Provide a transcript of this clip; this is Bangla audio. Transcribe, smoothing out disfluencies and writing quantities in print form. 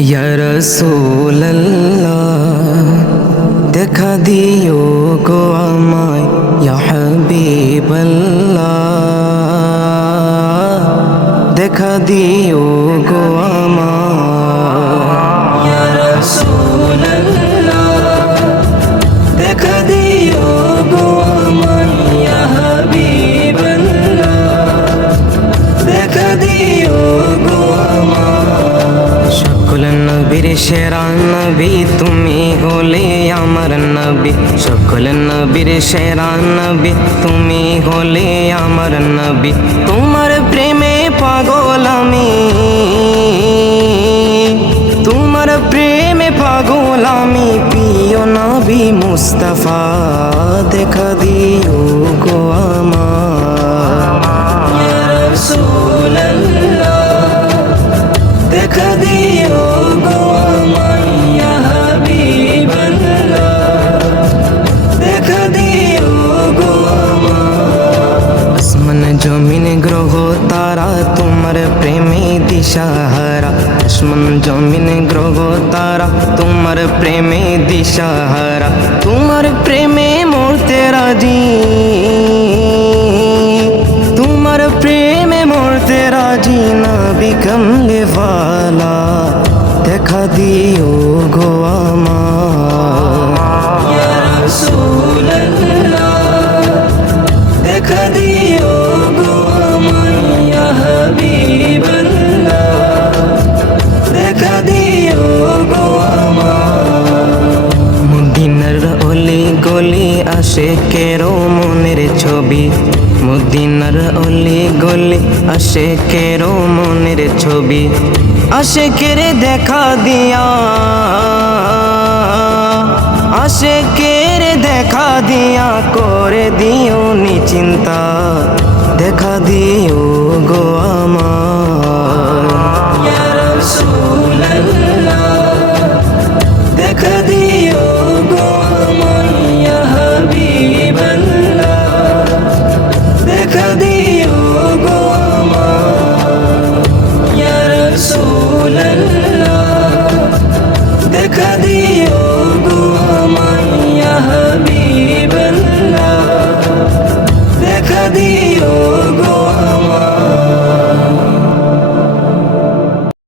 ইয়া রাসূলাল্লাহ দেখা দিও গো আমায়, ইয়া হাবিবাল্লাহ দেখা দিও গো আমায়। ইয়া রাসূলাল্লাহ দেখা দিও গো আমায়, ইয়া হাবিবাল্লাহ দেখা দিও গো আমায়। সকল নবীর সেরা নবী তুমি হলে আমার নবী, সকল নবীর সেরা নবী তুমি হলে আমার নবী। তোমার প্রেমে পাগল আমি, তোমার প্রেমে পাগল আমি। প্রিয় নবী মুস্তাফা দেখা দিও গো আমায়। ইয়া রাসূলাল্লাহ দেখা দিও গো আমায়, ইয়া হাবিবাল্লাহ দেখা দিও গো আমায়। আসমান জমিন গ্রহ তারা তোমার প্রেমে দিশাহারা, আসমান জমিন গ্রহ তারা তোমার প্রেমে দিশাহারা। তোমার প্রেমে মরতে রাজি, তোমার প্রেমে মরতে রাজি। নবী কমলে ওয়ালা দেখা দিও গো আমায়। ইয়া রাসূলাল্লাহ দেখা দিও গো আমায়, ইয়া হাবিবাল্লাহ দেখা দিও গো আমায়। মদিনার অলি গলি আশিকেরও মনের ছবি, মদিনার অলি গলি আশিকেরও মনের ছবি। আশিকের দেখা দিয়া, আশিকের দেখা দিয়া করে দিও নি চিন্তা দেখা দিও গো